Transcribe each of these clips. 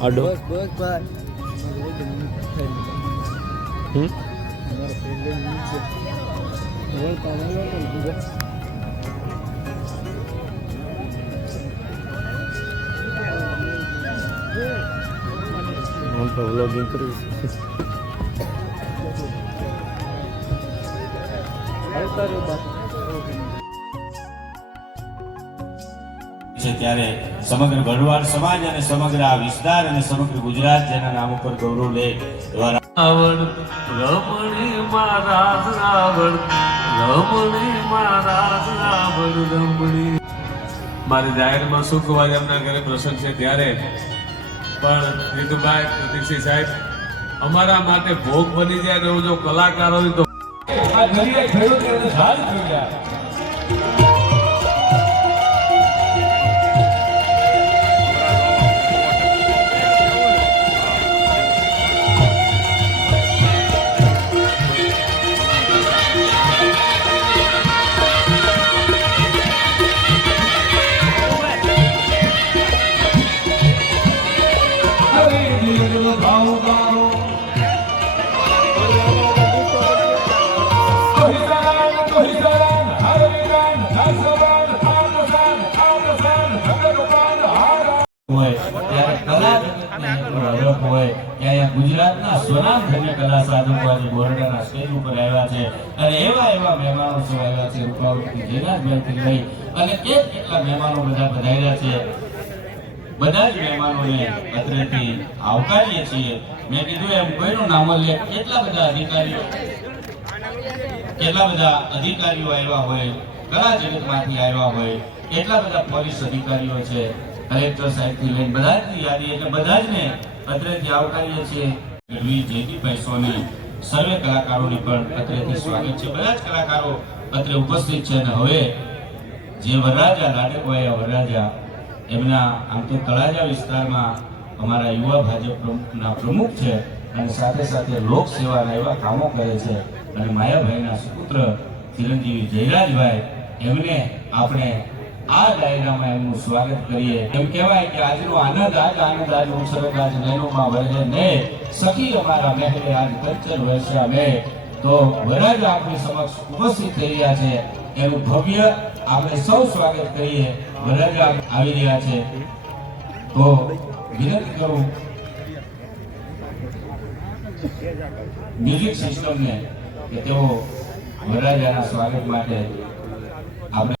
આડો બસ બસ હું તો વ્લોગિંગ કરું છે ત્યારે સમગ્ર ભરવાડ સમાજ અને સમગ્ર આ વિસ્તાર અને સમગ્ર ગુજરાત જેના નામ ઉપર ગૌરવ લે એવા રાવણ રમણી મહારાજ રાવણ રમણી મહારાજ રાવણ રમણી. મારી જાહેરમાં શુક્રવારે એમના ઘરે પ્રસંગ છે ત્યારે પણ રીતુભાઈ પ્રદીપસિંહ સાહેબ અમારા માટે ભોગ બની જાય ને જો કલાકાર હોય તો આ ઘડીએ ખેડૂતોને હાલ થઈ જાય. ગુજરાતના સ્વનામધન્ય કલા સાધકો આજે બોરડાના સ્ટેજ ઉપર આવ્યા છે અને એવા મહેમાનો સૌ આવ્યા છે રૂપાવતી જયરાજભાઈથી લઈ અને કેટલા મહેમાનો બધા પધાર્યા છે. બધા જ મહેમાનોને અત્રેથી આવકારીએ છીએ. મેં કીધું એમ કોઈનું નામ લે કેટલા બધા અધિકારીઓ આવ્યા હોય, કલા જગતમાંથી આવ્યા હોય, કેટલા બધા પોલીસ અધિકારીઓ છે, કલેક્ટર સાહેબથી લઈને બધા જ યાદી એટલે બધા જ ને અત્રેથી આવકારીએ છીએ. ગઢવી જયદીપભાઈ સોની સર્વે કલાકારોની પણ અત્રેથી સ્વાગત છે. બધા જ કલાકારો અત્રે ઉપસ્થિત છે અને હવે જે વરરાજા લાડકવાયા વરરાજા એમના આમ તો તળાજા વિસ્તારમાં અમારા યુવા ભાજપના પ્રમુખ છે અને સાથે સાથે લોક સેવાના એવા કામો કરે છે અને માયાભાઈના સુપુત્ર ચિરંજીવી જયરાજભાઈ એમને આપણે આ ડાયરામાં એમનું સ્વાગત કરીએ. એમ કહેવાય કે આજનો આનંદ આજ ઉછરક આજ નૈનોમાં વરહે ને સખી અમારા મહેલે આજ કંચન વરસ્યા મે. તો વરરાજા આપણી સમક્ષ ઉપસ્થિત થઈ રહ્યા છે એનું ભવ્ય આપણે સૌ સ્વાગત કરીએ. વરરાજા આવી રહ્યા છે તો વિનંતી કરું મ્યુઝિક સિસ્ટમને કે તેઓ વરરાજાના સ્વાગત માટે આપણે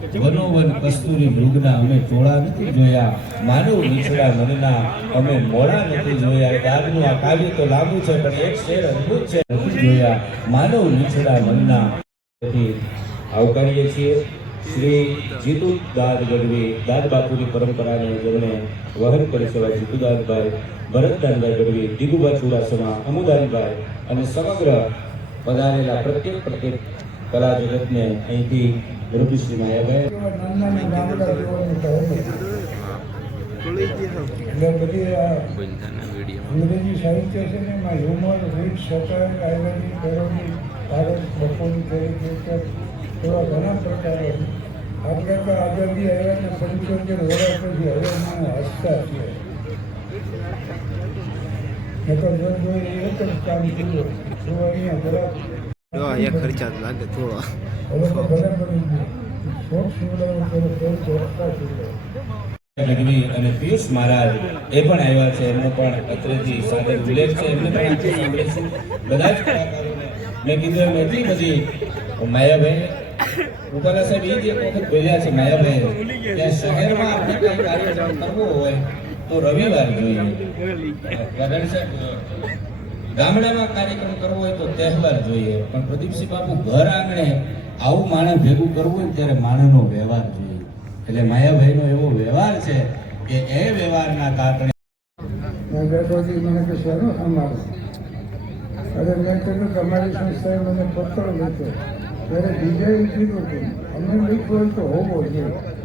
વનોવન કસ્તુરી મૃગના અમે ટોળા નથી જોયા, માનવ નીચડા મનના અમે મોડા નથી જોયા. દાદનું આ કાવ્ય તો લાંબુ છે પણ એક શેર અદ્ભુત છે. નથી જોયા માનવ નીચડા મનના. આવકારીએ છીએ શ્રી જીતુ દાદ ગઢવી, દાદ બાપુની પરંપરાને જેમણે વહન કરી છે એવા જીતુદાદભાઈ, ભરતદાનભાઈ ગઢવી, દિગુભા ચુડાસમા, અમુદાનભાઈ અને સમગ્ર પધારેલા પ્રત્યેક કલા જગતને અહીંથી રૂપશ્રી માયાભાઈ. અંગ્રેજી સાહિત્ય છે ને એમાં હ્યુમર, રીત, સટર, આયરની, પેરોડી, ભારત, બપોરી, કેરિકેચર એવા ઘણા પ્રકારો છે. આપણે તો આઝાદી આવ્યાને 75 વર્ષ પછી હવે મને હસતા છીએ. નકર જો એક જ કામ કર્યું તો અહીંયા જરાક ખર્ચા લાગે થોડો. હવે તો બરાબર શોખ સીવડાવ્યો ત્યારે પ્રેમ તો હસતા સીવડાવ્યો. ગઢવી અને પિયુષ મહારાજ એ પણ આવ્યા છે, એમનો પણ અત્રેથી સાદર ઉલ્લેખ છે. એમને પણ આપણે સાંભળીશું. બધા જ કલાકારોને મેં કીધું એમ એટલી બધી માયાભાઈ રૂપાલા સાહેબ એ જ એક વખત બોલ્યા છે માયાભાઈ કે શહેરમાં આપણે કંઈ કાર્યક્રમ કરવો હોય તો રવિવાર જોઈએ, ગગન સાહેબ ગામડામાં કાર્યક્રમ કરવો હોય તો તહેવાર જોઈએ, પણ પ્રદીપસિંહ બાપુ ઘર આંગણે આવું માણસ ભેગું કરવું હોય ત્યારે માણસનો વ્યવહાર જોઈએ. એટલે માયાભાઈનો એવો વ્યવહાર છે કે એ વ્યવહારના કારણે મેં બેઠોથી મને કે શેનો સંભાળ. અરે મેં કહ્યું તમારી સંસ્થાએ મને પત્ર લખ્યો ત્યારે બીજાએ કીધું કે અમને લખ્યો હોય તો હોવો જોઈએ.